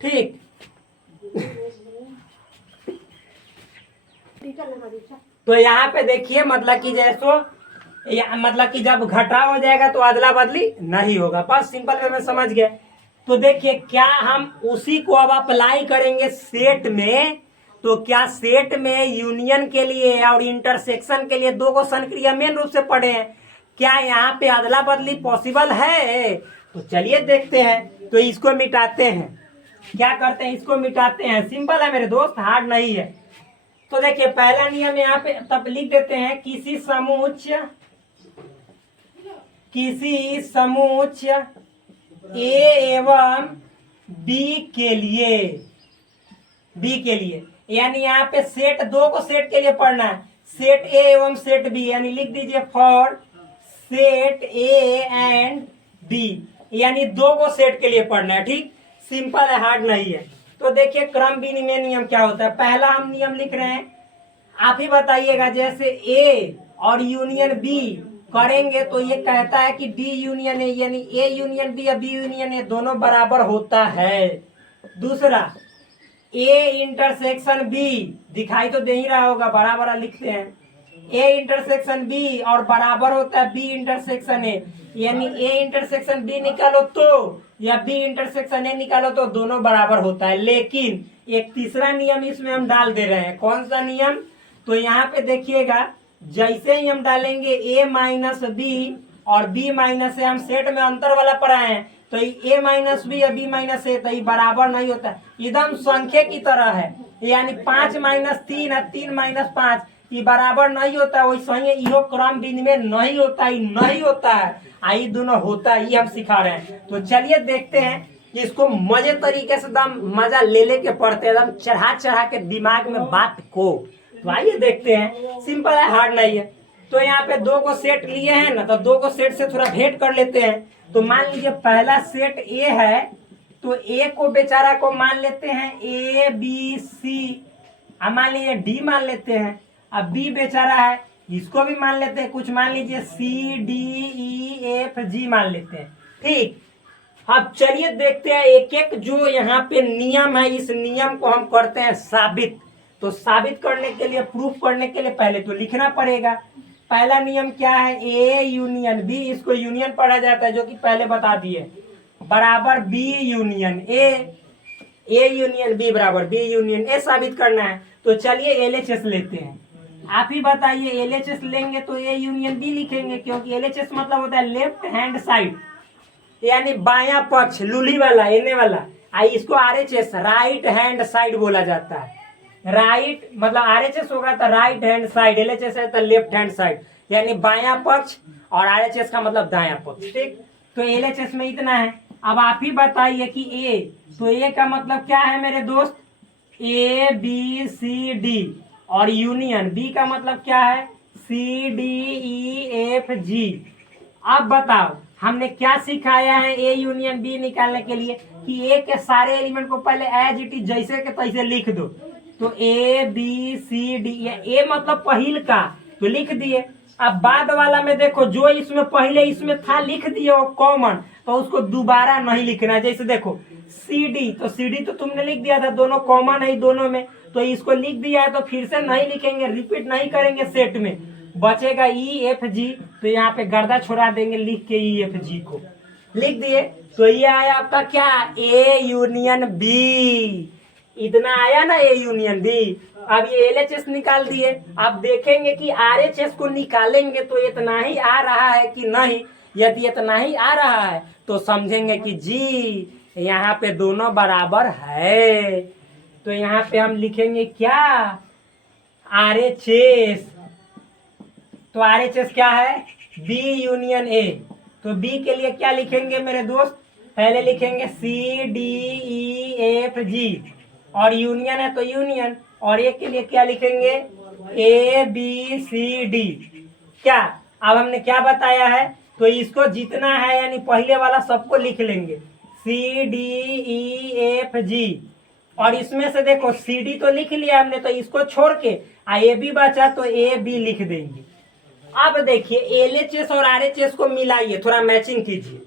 ठीक, तो यहाँ पे देखिए, मतलब कि जैसो या मतलब कि जब घटाव हो जाएगा तो अदला बदली नहीं होगा। बस सिंपल वे में समझ गए। तो देखिए क्या हम उसी को अब अप्लाई करेंगे सेट में, तो क्या सेट में यूनियन के लिए और इंटरसेक्शन के लिए दो क्वेश्चन क्रिया मेन रूप से पढ़े हैं, क्या यहाँ पे अदला बदली पॉसिबल है? तो चलिए देखते हैं। तो इसको मिटाते हैं, क्या करते हैं, इसको मिटाते हैं। सिंपल है मेरे दोस्त, हार्ड नहीं है। तो देखिए पहला नियम यहाँ पे तब लिख देते हैं, किसी समुच्च ए एवं बी के लिए, यानी यहाँ पे सेट दो को सेट के लिए पढ़ना है, सेट ए एवं सेट बी, यानी लिख दीजिए for set A and B, यानी दो को सेट के लिए पढ़ना है। ठीक, सिंपल है, हार्ड नहीं है। तो देखिए क्रम विनिमय नियम क्या होता है। पहला हम नियम लिख रहे हैं, आप ही बताइएगा। जैसे ए और यूनियन बी करेंगे तो ये कहता है कि डी यूनियन ए, यानी ए यूनियन बी या बी यूनियन ए दोनों बराबर होता है। दूसरा, ए इंटरसेक्शन बी, दिखाई तो दे ही रहा होगा, बड़ा बड़ा लिखते हैं, ए इंटरसेक्शन बी और बराबर होता है बी इंटरसेक्शन ए, यानी ए इंटरसेक्शन बी निकालो तो या बी इंटरसेक्शन ए निकालो तो दोनों बराबर होता है। लेकिन एक तीसरा नियम इसमें हम डाल दे रहे हैं। कौन सा नियम? तो यहाँ पे देखिएगा, जैसे ही हम डालेंगे ए माइनस बी और बी माइनस ए, हम सेट में अंतर वाला पढ़ाए हैं, तो ए माइनस बी या बी माइनस ए, तो ये बराबर नहीं होता, एकदम संख्या की तरह है। यानी 5 माइनस 3 और 3 माइनस 5 ये बराबर नहीं होता। वैसे ही इहो क्रम विनिमय नहीं होता, नहीं होता है, आई दोनों होता है, ये हम सिखा रहे हैं। तो चलिए देखते हैं कि इसको मजे तरीके से एकदम मजा ले लेके पढ़ते हैं, एकदम चढ़ा के दिमाग में बात को। तो आइए देखते हैं, सिंपल है, हार्ड नहीं है। तो यहाँ पे दो को सेट लिए हैं ना, तो दो को सेट से थोड़ा भेंट कर लेते हैं। तो मान लीजिए पहला सेट ए है, तो ए को बेचारा को मान लेते हैं ए बी सी, अब मान लीजिए डी मान लेते हैं। अब बी बेचारा है, इसको भी मान लेते हैं, कुछ मान लीजिए C D E F G मान लेते हैं। ठीक, अब चलिए देखते हैं एक एक जो यहाँ पे नियम है, इस नियम को हम करते हैं साबित। तो साबित करने के लिए, प्रूफ करने के लिए पहले तो लिखना पड़ेगा। पहला नियम क्या है, ए यूनियन बी, इसको यूनियन पढ़ा जाता है जो कि पहले बता दिए, बराबर B union A, A union B बराबर बी यूनियन ए साबित करना है। तो चलिए एलएचएस लेते हैं। आप ही बताइए, एलएचएस लेंगे तो ए यूनियन बी लिखेंगे, क्योंकि एलएचएस मतलब होता है लेफ्ट हैंड साइड, यानी बायां पक्ष, लूली वाला, एने वाला। आई इसको आरएचएस राइट हैंड साइड बोला जाता है। राइट मतलब आरएचएस होगा तो राइट हैंड साइड, एलएचएस है तो लेफ्ट हैंड साइड, यानी बायां पक्ष, और आरएचएस का मतलब दायां पक्ष। ठीक, तो एलएचएस में इतना है। अब आप ही बताइए कि ए, तो ए का मतलब क्या है मेरे दोस्त, ए बी सी डी, और यूनियन बी का मतलब क्या है, C D E F G. अब बताओ हमने क्या सिखाया है ए यूनियन बी निकालने के लिए, कि ए के सारे एलिमेंट को पहले एज इट इज जैसे के तैसे लिख दो। तो ए बी सी डी, ए मतलब पहिल का, तो लिख दिए। अब बाद वाला में देखो, जो इसमें पहले इसमें था लिख दिए वो कॉमन, तो उसको दोबारा नहीं लिखना। जैसे देखो सी डी, तो सी डी तो तुमने लिख दिया था, दोनों कॉमन है दोनों में, तो इसको लिख दिया है, तो फिर से नहीं लिखेंगे, रिपीट नहीं करेंगे सेट में, बचेगा ई एफ जी। तो यहाँ पे गर्दा छोड़ा देंगे लिख के, ई एफ जी को लिख दिए। तो ये आया आपका क्या, ए यूनियन बी, इतना आया ना ए यूनियन बी। अब ये एलएचएस निकाल दिए। अब देखेंगे कि आरएचएस को निकालेंगे तो इतना ही आ रहा है कि नहीं। यदि इतना ही आ रहा है तो समझेंगे कि जी यहाँ पे दोनों बराबर है। तो यहाँ पे हम लिखेंगे क्या, आरएचएस। तो आरएचएस क्या है, बी यूनियन ए। तो बी के लिए क्या लिखेंगे मेरे दोस्त, पहले लिखेंगे C D E F G, और यूनियन है तो यूनियन, और ए के लिए क्या लिखेंगे, ए बी सी डी। क्या अब हमने क्या बताया है, तो इसको जितना है यानी पहले वाला सबको लिख लेंगे, C D E F G, और इसमें से देखो सी डी तो लिख लिया हमने, तो इसको छोड़ के ए बी बचा तो ए बी लिख देंगे। अब देखिए एलएचएस और आरएचएस को मिलाइए, थोड़ा मैचिंग कीजिए।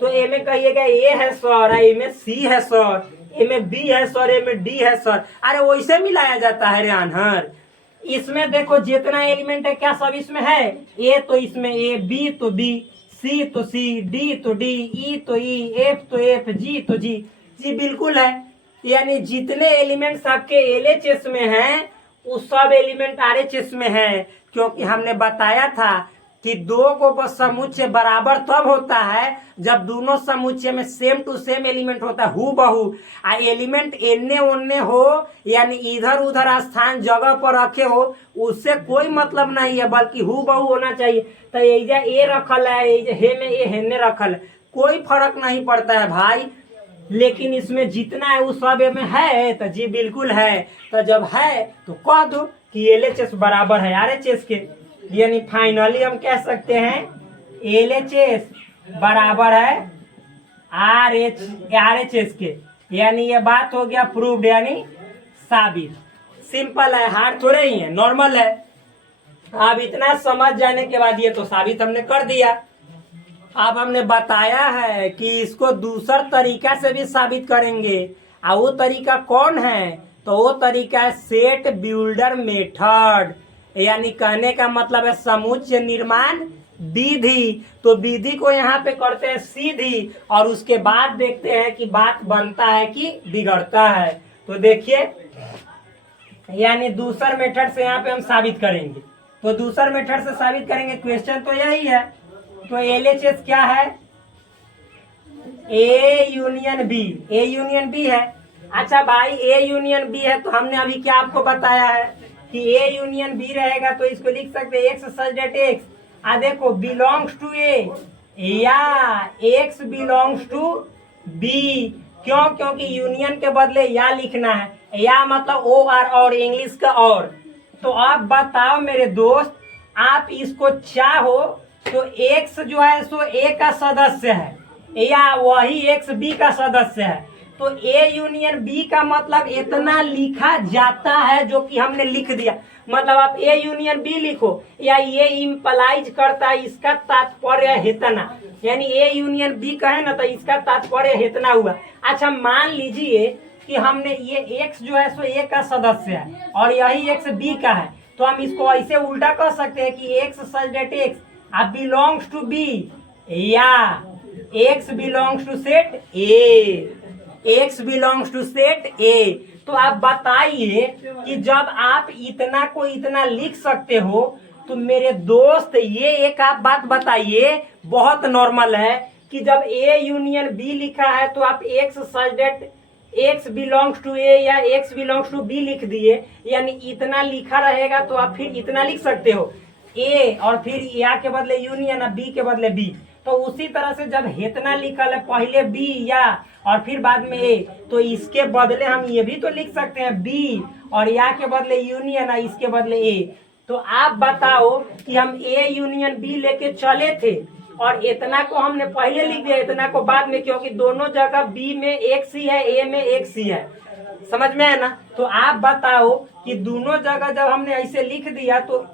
तो ए में कहिएगा ए है सर, ए में सी है सर, ए में बी है सर, ए में डी है सर। अरे वैसे मिलाया जाता है रे अनहर, इसमें देखो जितना एलिमेंट है क्या सब इसमें है, ए तो इसमें ए, बी तो बी, सी तो सी, डी तो डी, ई तो ई, एफ तो एफ, जी तो जी। जी बिल्कुल है, यानी जितने एलिमेंट्स आपके एलएचएस में हैं वो सब एलिमेंट आरएचएस में है, क्योंकि हमने बताया था कि दो को समुच्चय बराबर तब होता है जब दोनों समुच्चय में सेम टू सेम एलिमेंट होता है, हु बहु। आ एलिमेंट एन्ने ओन्ने हो यानी इधर उधर स्थान जगह पर रखे हो उससे कोई मतलब नहीं है, बल्कि हु बहु होना चाहिए। तो एजा ए रखल है, एजा हे में ए हेन्ने रखल है, कोई फर्क नहीं पड़ता है भाई। लेकिन इसमें जितना है वो सब में है, तो जी बिल्कुल है। तो जब है तो कह दो कि एलएचएस बराबर है आरएचएस के, यानी फाइनली हम कह सकते हैं एलएचएस बराबर है आरएचएस के, यानी ये बात हो गया प्रूव्ड, यानी साबित। सिंपल है, हार्ड थोड़े ही है, नॉर्मल है। अब इतना समझ जाने के बाद ये तो साबित हमने कर दिया। अब हमने बताया है कि इसको दूसर तरीका से भी साबित करेंगे, और वो तरीका कौन है, तो वो तरीका है सेट बिल्डर मेथड, यानी कहने का मतलब है समुच्चय निर्माण विधि। तो विधि को यहाँ पे करते हैं सीधी, और उसके बाद देखते हैं कि बात बनता है कि बिगड़ता है। तो देखिए, यानी दूसर मेथड से यहाँ पे हम साबित करेंगे। तो दूसर मेथड से साबित करेंगे, क्वेश्चन तो यही है। तो एलएचएस क्या है, A union B, A union B है। अच्छा भाई, ए यूनियन बी है तो हमने अभी क्या आपको बताया है कि ए यूनियन बी रहेगा, तो इसको लिख सकते हैं एक्स सच दैट एक्स देखो बिलोंग्स टू ए या एक्स बिलोंग्स टू बी। क्यों? क्योंकि यूनियन के बदले या लिखना है, या मतलब ओ आर, और इंग्लिश का और। तो आप बताओ मेरे दोस्त, आप इसको चाहो तो एक्स जो है सो ए का सदस्य है, या वही एक्स बी का सदस्य है। तो ए यूनियन बी का मतलब इतना लिखा जाता है जो कि हमने लिख दिया। मतलब आप ए यूनियन बी लिखो, या ये इम्प्लाइज करता है इसका तात्पर्य हेतना, यानी ए यूनियन बी कहे ना तो इसका तात्पर्य हेतना हुआ। अच्छा मान लीजिए कि हमने ये एक्स जो है सो ए का सदस्य है और यही एक्स बी का है, तो हम इसको ऐसे उल्टा कर सकते हैं कि x such that x belongs to B, या x belongs to set A, x belongs to set A. तो आप बताइए कि जब आप इतना को इतना लिख सकते हो तो मेरे दोस्त ये एक आप बात बताइए, बहुत नॉर्मल है कि जब ए यूनियन बी लिखा है तो आप x such that x belongs to A या एक्स बिलोंग्स टू बी लिख दिए, यानी इतना लिखा रहेगा तो आप फिर इतना लिख सकते हो ए, और फिर या के बदले यूनियन और बी के बदले बी। तो उसी तरह से जब हेतना लिखल है पहले बी या और फिर बाद में ए, तो इसके बदले हम ये भी तो लिख सकते हैं बी और या के बदले यूनियन और इसके बदले ए। तो आप बताओ कि हम ए यूनियन बी लेके चले थे और इतना को हमने पहले लिख दिया, इतना को बाद में, क्योंकि दोनों जगह बी में एक सी है, ए में एक सी है। समझ में है ना? तो आप बताओ कि दोनों जगह जब हमने ऐसे लिख दिया तो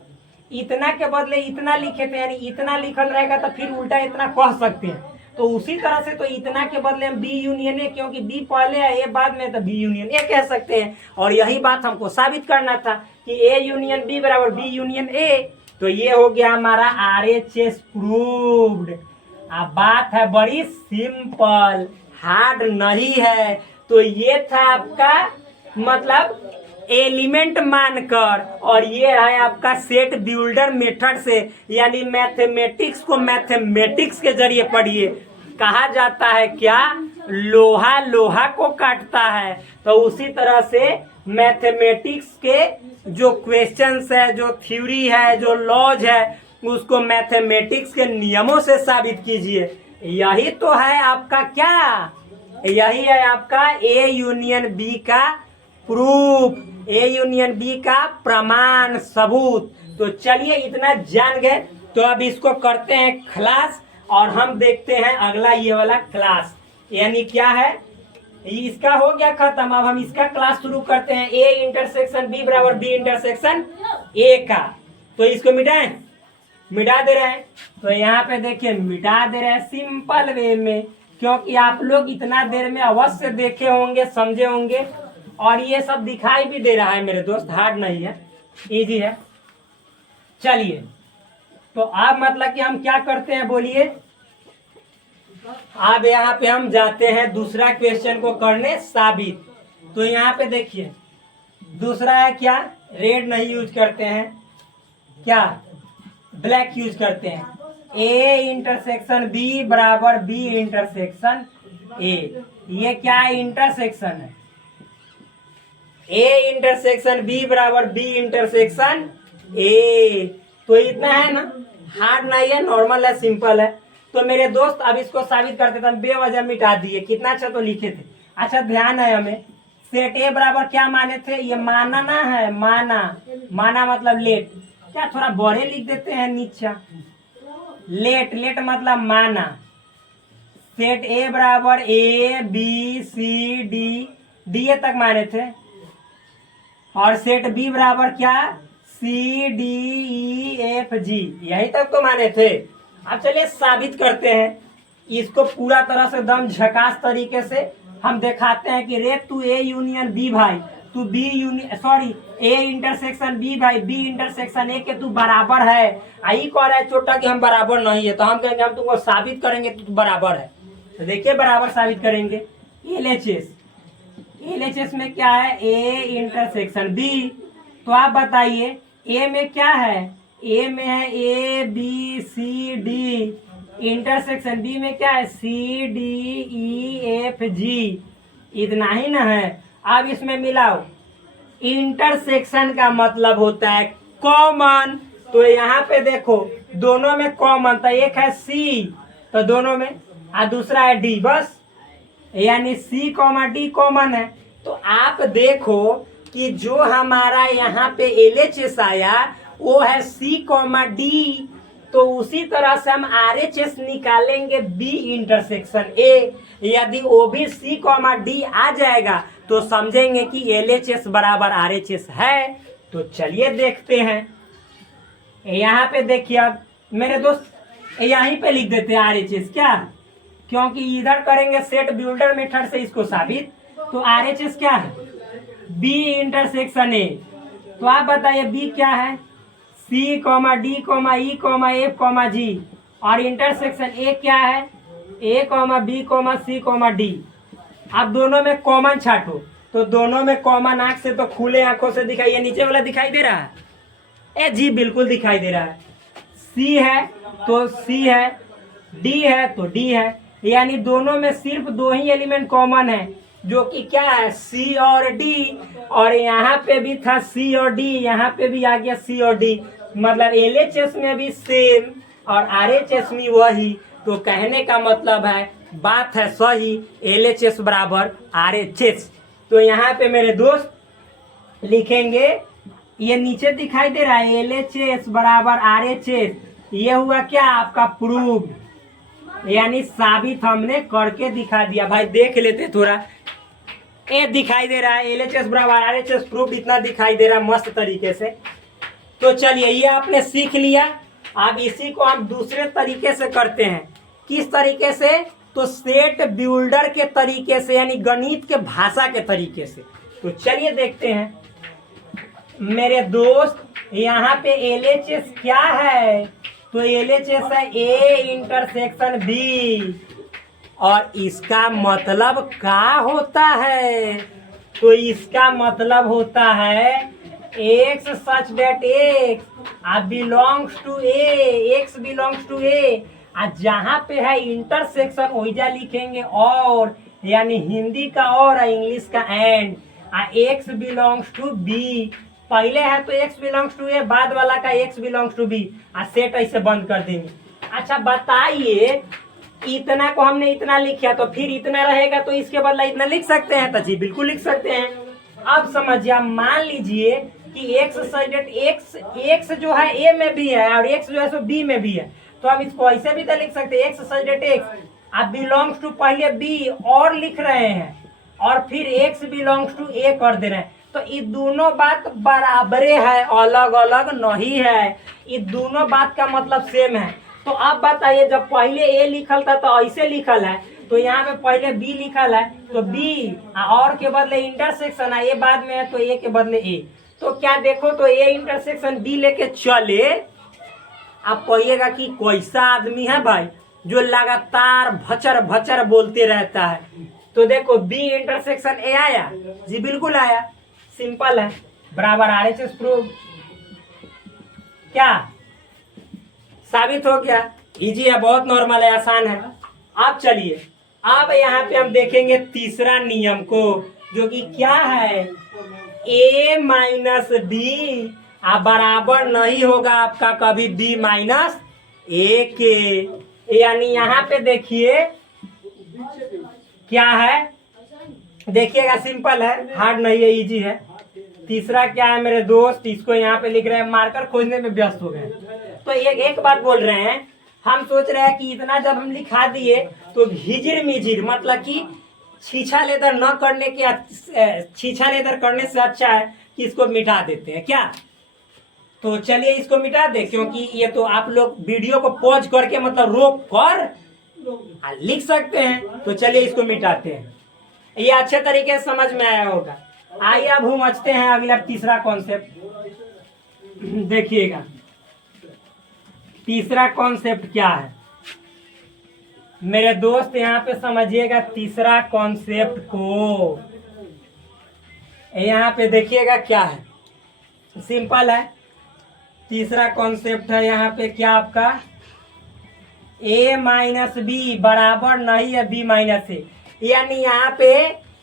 इतना के बदले इतना लिखे थे, यानी इतना लिखल रहेगा तो फिर उल्टा इतना कह सकते हैं। तो उसी तरह से तो इतना के बदले हम बी यूनियन ए, क्योंकि बी पहले है ए बाद में, तो बी यूनियन ए कह सकते हैं। और यही बात हमको साबित करना था कि ए यूनियन बी बराबर बी यूनियन ए। तो ये हो गया हमारा आरएचएस प्रूव्ड। अब बात है बड़ी सिंपल, हार्ड नहीं है। तो ये था आपका मतलब एलिमेंट मानकर, और ये है आपका सेट बिल्डर मेथड से, यानी मैथमेटिक्स को मैथमेटिक्स के जरिए पढ़िए। कहा जाता है क्या, लोहा लोहा को काटता है। तो उसी तरह से मैथमेटिक्स के जो क्वेश्चंस है, जो थ्योरी है, जो लॉज है, उसको मैथमेटिक्स के नियमों से साबित कीजिए। यही तो है आपका क्या, यही है आपका ए यूनियन बी का प्रूफ, ए यूनियन बी का प्रमाण सबूत। तो चलिए इतना जान गए, तो अब इसको करते हैं क्लास और हम देखते हैं अगला ये वाला क्लास, यानी क्या है, इसका हो गया खत्म। अब हम इसका क्लास शुरू करते हैं, ए इंटरसेक्शन बी बराबर बी इंटरसेक्शन ए का। तो इसको मिटाएं, मिटा दे रहे हैं। तो यहाँ पे देखिए मिटा दे रहे हैं सिंपल वे में, क्योंकि आप लोग इतना देर में अवश्य देखे होंगे, समझे होंगे, और ये सब दिखाई भी दे रहा है मेरे दोस्त, हार्ड नहीं है। इजी है। चलिए, तो अब मतलब कि हम क्या करते हैं बोलिए। अब यहाँ पे हम जाते हैं दूसरा क्वेश्चन को करने साबित। तो यहाँ पे देखिए दूसरा है क्या, रेड नहीं यूज करते हैं, क्या ब्लैक यूज करते हैं। ए इंटरसेक्शन बी बराबर बी इंटरसेक्शन ए, ये क्या है, इंटरसेक्शन है। ए इंटरसेक्शन बी बराबर बी इंटरसेक्शन ए, तो इतना है ना, हार्ड नहीं है, नॉर्मल है, सिंपल है। तो मेरे दोस्त अब इसको साबित करते थे, बेवजह मिटा दिए, कितना अच्छा तो लिखे थे। अच्छा ध्यान है हमें, सेट ए बराबर क्या माने थे, ये माना ना है, माना, माना मतलब लेट, क्या थोड़ा बड़े लिख देते हैं नीचा, लेट, लेट मतलब माना। सेट ए बराबर A B C D, D A तक माने थे, और सेट बी बराबर क्या, C D E F G, यही तक तो माने थे। अब चलिए साबित करते हैं इसको पूरा तरह से दम झकास तरीके से हम दिखाते हैं कि रे तू ए यूनियन बी भाई, तू B union sorry A intersection B भाई, बी इंटरसेक्शन ए के तू बराबर है। आई कह रहा है छोटा कि हम बराबर नहीं है, तो हम कहेंगे हम तुमको साबित करेंगे तू बराबर है। तो देखिए बराबर साबित करेंगे। एलएचएस, एलएचएस में क्या है, ए इंटरसेक्शन बी, तो आप बताइए ए में क्या है, ए में है A B C D, intersection B में क्या है, C D E F G, इतना ही ना है। अब इसमें मिलाओ, इंटरसेक्शन का मतलब होता है कॉमन, तो यहाँ पे देखो दोनों में कॉमन, तो एक है सी तो दोनों में, और दूसरा है डी, बस यानी सी कॉमा डी कॉमन है। तो आप देखो कि जो हमारा यहाँ पे एलएचएस आया वो है सी कॉमा डी, तो उसी तरह से हम आरएचएस निकालेंगे बी इंटरसेक्शन ए। यदि वो भी सी कॉमा डी आ जाएगा तो समझेंगे कि एलएचएस बराबर आरएचएस है। तो चलिए देखते हैं, यहाँ पे देखिए अब मेरे दोस्त यहीं पे लिख देते हैं आरएचएस, क्या, क्योंकि इधर करेंगे सेट बिल्डर मेथड से इसको साबित। तो आरएचएस क्या है, बी इंटरसेक्शन ए, तो आप बताइए बी क्या है, C comma D comma E comma F comma G, और इंटरसेक्शन ए क्या है, A comma B comma C comma D. आप दोनों में कॉमन छाटो, तो दोनों में कॉमन आंख से तो खुले आंखों से दिखाई, नीचे वाला दिखाई दे रहा है, ए जी बिल्कुल दिखाई दे रहा है। सी है तो सी है, डी है तो डी है, यानी दोनों में सिर्फ दो ही एलिमेंट कॉमन है, जो कि क्या है, सी और डी। और यहाँ पे भी था सी और डी, यहाँ पे भी आ गया सी और डी, मतलब एलएचएस में भी सेम और आरएचएस में वही। तो कहने का मतलब है बात है सही, एलएचएस बराबर आरएचएस। तो यहाँ पे मेरे दोस्त लिखेंगे, ये नीचे दिखाई दे रहा है एलएचएस बराबर आरएचएस, ये हुआ क्या आपका प्रूफ, यानी साबित हमने करके दिखा दिया। भाई देख लेते थोड़ा, ए दिखाई दे रहा है एलएचएस बराबर आरएचएस प्रूफ, इतना दिखाई दे रहा है मस्त तरीके से। तो चलिए ये आपने सीख लिया। अब इसी को हम दूसरे तरीके से करते हैं, किस तरीके से, तो सेट बिल्डर के तरीके से, यानी गणित के भाषा के तरीके से। तो चलिए देखते हैं मेरे दोस्त, यहाँ पे एलएचएस क्या है, तो एलएचएस है ए इंटरसेक्शन बी, और इसका मतलब क्या होता है, तो इसका मतलब होता है x such that x belongs to A, x belongs to A, जहाँ पे है इंटरसेक्शन ओइजा लिखेंगे और, यानी हिंदी का और इंग्लिश का and, x belongs to B, पहले है तो एक्स बिलोंग्स टू ए, बाद वाला का x belongs to B, set ऐसे बंद कर देंगे। अच्छा बताइए, इतना को हमने इतना लिखा तो फिर इतना रहेगा, तो इसके बदला इतना लिख सकते हैं, तो जी बिल्कुल लिख सकते हैं। अब समझिए, मान लीजिए कि एक्स साइडेड एक्स, एक्स जो है ए में भी है और एक्स जो है सो बी में भी है, तो हम इसको ऐसे भी तो लिख सकते हैं, एक्स साइडेड एक्स अब बिलोंग्स टू पहले बी और लिख रहे हैं, और फिर एक्स बिलोंग्स टू ए कर दे रहे हैं। तो ये दोनों बात बराबरे है, अलग अलग नहीं है, ये दोनों बात का मतलब सेम है। तो अब बताइए, जब पहले ए लिखल था तो ऐसे लिखल है, तो यहाँ पे पहले बी लिखल है तो बी, और के बदले इंटरसेक्शन है, ए बाद में है तो ए के बदले ए। तो क्या देखो तो ए इंटरसेक्शन बी लेके चले। आप कहिएगा कि कैसा आदमी है भाई जो लगातार भचर भचर बोलते रहता है। तो देखो बी इंटरसेक्शन ए आया जी, बिल्कुल आया, सिंपल है, बराबर आरएचएस प्रूव। क्या साबित हो गया? इजी है, बहुत नॉर्मल है, आसान है। अब चलिए अब यहाँ पे हम देखेंगे तीसरा नियम को, जो कि क्या है, ए माइनस बी बराबर नहीं होगा आपका कभी बी माइनस ए के। यानी यहाँ पे देखिए क्या है, देखिएगा सिंपल है, हार्ड नहीं है, इजी है। तीसरा क्या है मेरे दोस्त, इसको यहाँ पे लिख रहे हैं, मार्कर खोजने में व्यस्त हो गए। तो एक बात बोल रहे हैं, हम सोच रहे हैं कि इतना जब हम लिखा दिए तो घिजिर मिजिर मतलब कि छीछा लेदर न करने के, छीछा लेदर करने से अच्छा है कि इसको मिटा देते हैं क्या। तो चलिए इसको मिटा दे, क्योंकि ये तो आप लोग वीडियो को पॉज करके मतलब रोक कर लिख सकते हैं। तो चलिए इसको मिटाते हैं, ये अच्छे तरीके से समझ में आया होगा। आइए अब हम समझते हैं अगला तीसरा कॉन्सेप्ट। देखिएगा तीसरा कॉन्सेप्ट क्या है मेरे दोस्त, यहाँ पे समझिएगा तीसरा कॉन्सेप्ट को। यहाँ पे देखिएगा क्या है, सिंपल है। तीसरा कॉन्सेप्ट है यहाँ पे क्या आपका, ए माइनस बी बराबर नहीं है बी माइनस ए। यानी यहाँ पे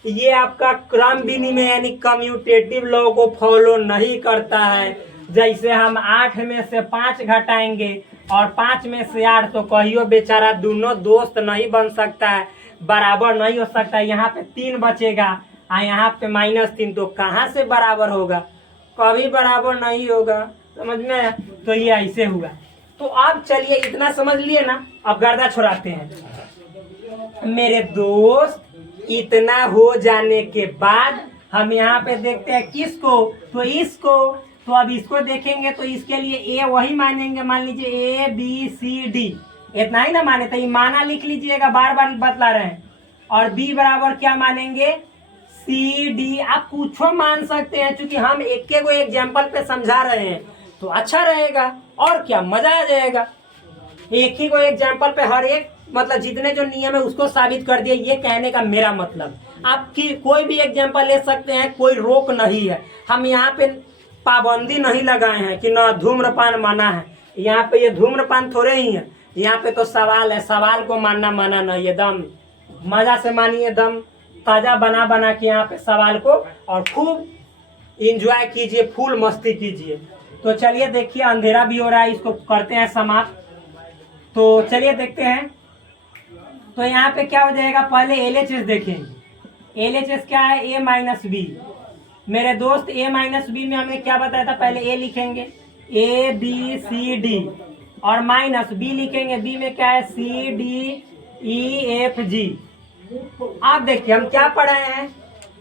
ये आपका क्रम विनिमय यानी कम्यूटेटिव लॉ को फॉलो नहीं करता है। जैसे हम 8 में से 5 घटाएंगे और 5 में से 8, तो कहियो बेचारा दोनों दोस्त नहीं बन सकता है, बराबर नहीं हो सकता। यहाँ पे 3 बचेगा और यहाँ पे -3, तो कहाँ से बराबर होगा, कभी बराबर नहीं होगा, समझ में आया? तो ये ऐसे हुआ। तो अब चलिए इतना समझ लिए ना, अब गर्दा छोड़ाते हैं मेरे दोस्त। इतना हो जाने के बाद हम यहाँ पे देखते हैं किसको, तो इसको। तो अब इसको देखेंगे तो इसके लिए ए वही मानेंगे, मान लीजिए ABCD, इतना ही ना माने, तो ये माना लिख लीजिएगा, बार बार बतला रहे हैं। और बी बराबर क्या मानेंगे, CD। आप कुछ मान सकते हैं, क्योंकि हम एक एग्जाम्पल पे समझा रहे हैं तो अच्छा रहेगा और क्या मजा आ जाएगा। एक ही को एग्जाम्पल पे हर एक मतलब जितने जो नियम है उसको साबित कर दिए, ये कहने का मेरा मतलब। आप कोई भी एग्जाम्पल ले सकते हैं, कोई रोक नहीं है। हम यहाँ पे पाबंदी नहीं लगाए हैं कि ना धूम्रपान माना है। यहाँ पे ये धूम्रपान थोड़े ही है, यहाँ पे तो सवाल है, सवाल को मानना माना नहीं, एकदम मजा से मानिए, एकदम ताजा बना बना के यहाँ पे सवाल को, और खूब इंजॉय कीजिए, फुल मस्ती कीजिए। तो चलिए देखिए अंधेरा भी हो रहा है, इसको करते हैं समाप्त। तो चलिए देखते हैं। तो यहाँ पे क्या हो जाएगा, पहले LHS देखेंगे। LHS क्या है, A माइनस बी। मेरे दोस्त A माइनस बी में हमने क्या बताया था, पहले A लिखेंगे ABCD और माइनस B लिखेंगे, B में क्या है CDEFG। आप देखिए हम क्या पढ़े हैं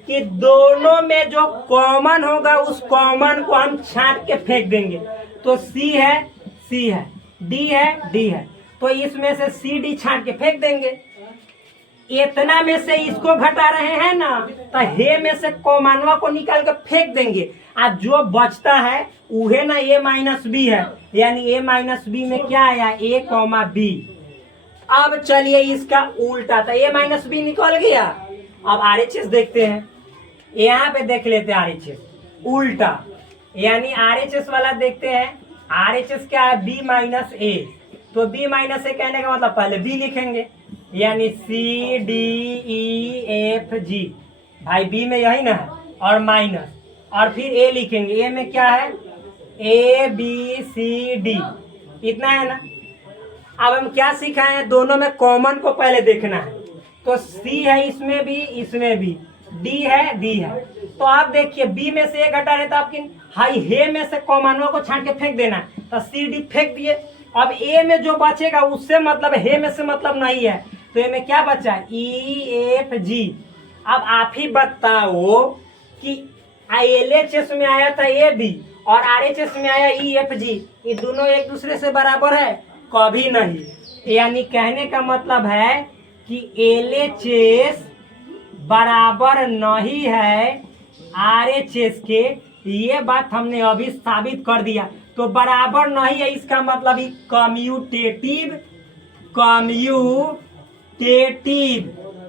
कि दोनों में जो कॉमन होगा उस कॉमन को हम छांट के फेंक देंगे। तो C है C है, D है D है, तो इसमें से CD छांट के फेंक देंगे। इतना में से इसको घटा रहे हैं ना, तो हे में से कॉमनवा को निकाल के फेंक देंगे। आज जो बचता है उहे ना A माइनस बी है, यानी A माइनस बी में क्या आया, A कॉमा B। अब चलिए इसका उल्टा था, A माइनस बी निकल गया। अब RHS देखते हैं, यहाँ पे देख लेते हैं RHS उल्टा, यानी RHS वाला देखते हैं। RHS क्या है, B माइनस A। तो B माइनस A कहने का मतलब पहले B लिखेंगे, यानी CDEFG। भाई B में यही ना है, और माइनस, और फिर A लिखेंगे। A में क्या है, ABCD, इतना है ना। अब हम क्या सीखा है, दोनों में कॉमन को पहले देखना है। तो C है इसमें भी, D है D है। तो आप देखिए B में से A घटा रहे तो आपकी हाई हे में से कॉमनों को छांट के फेंक देना, तो CD फेंक दिए। अब A में जो बचेगा उससे मतलब, हे में से मतलब नहीं है, तो ए में क्या बचा, EFG। अब आप ही बताओ कि LHS में आया था AB और RHS में आया EFG, ये दोनों एक दूसरे से बराबर है, कभी नहीं। यानी कहने का मतलब है कि LHS बराबर नहीं है RHS के, ये बात हमने अभी साबित कर दिया। तो बराबर नहीं है इसका मतलब ही कम्यूटेटिव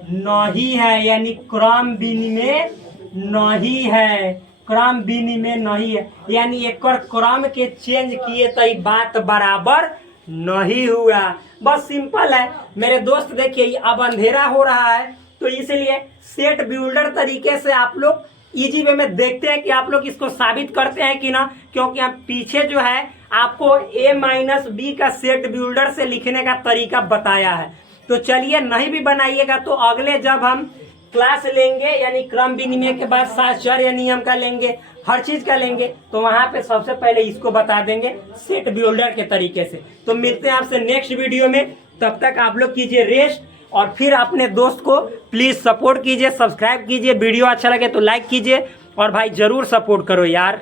नहीं है, यानी क्रम विनिमय नहीं है, क्रम विनिमय नहीं है, यानी एक क्रम के चेंज किए तो ये बात बराबर नहीं हुआ। बस सिंपल है मेरे दोस्त। देखिए अब अंधेरा हो रहा है तो इसलिए सेट बिल्डर तरीके से आप लोग इजी वे में देखते हैं कि आप लोग इसको साबित करते हैं कि ना, क्योंकि आप पीछे जो है आपको a-b का सेट बिल्डर से लिखने का तरीका बताया है। तो चलिए, नहीं भी बनाइएगा तो अगले जब हम क्लास लेंगे यानी क्रम विनिमय के बाद साहचर्य नियम का लेंगे, हर चीज का लेंगे, तो वहां पे सबसे पहले इसको बता देंगे सेट बिल्डर के तरीके से। तो मिलते हैं आपसे नेक्स्ट वीडियो में, तब तक आप लोग कीजिए रेस्ट और फिर अपने दोस्त को प्लीज सपोर्ट कीजिए, सब्सक्राइब कीजिए, वीडियो अच्छा लगे तो लाइक कीजिए और भाई जरूर सपोर्ट करो यार।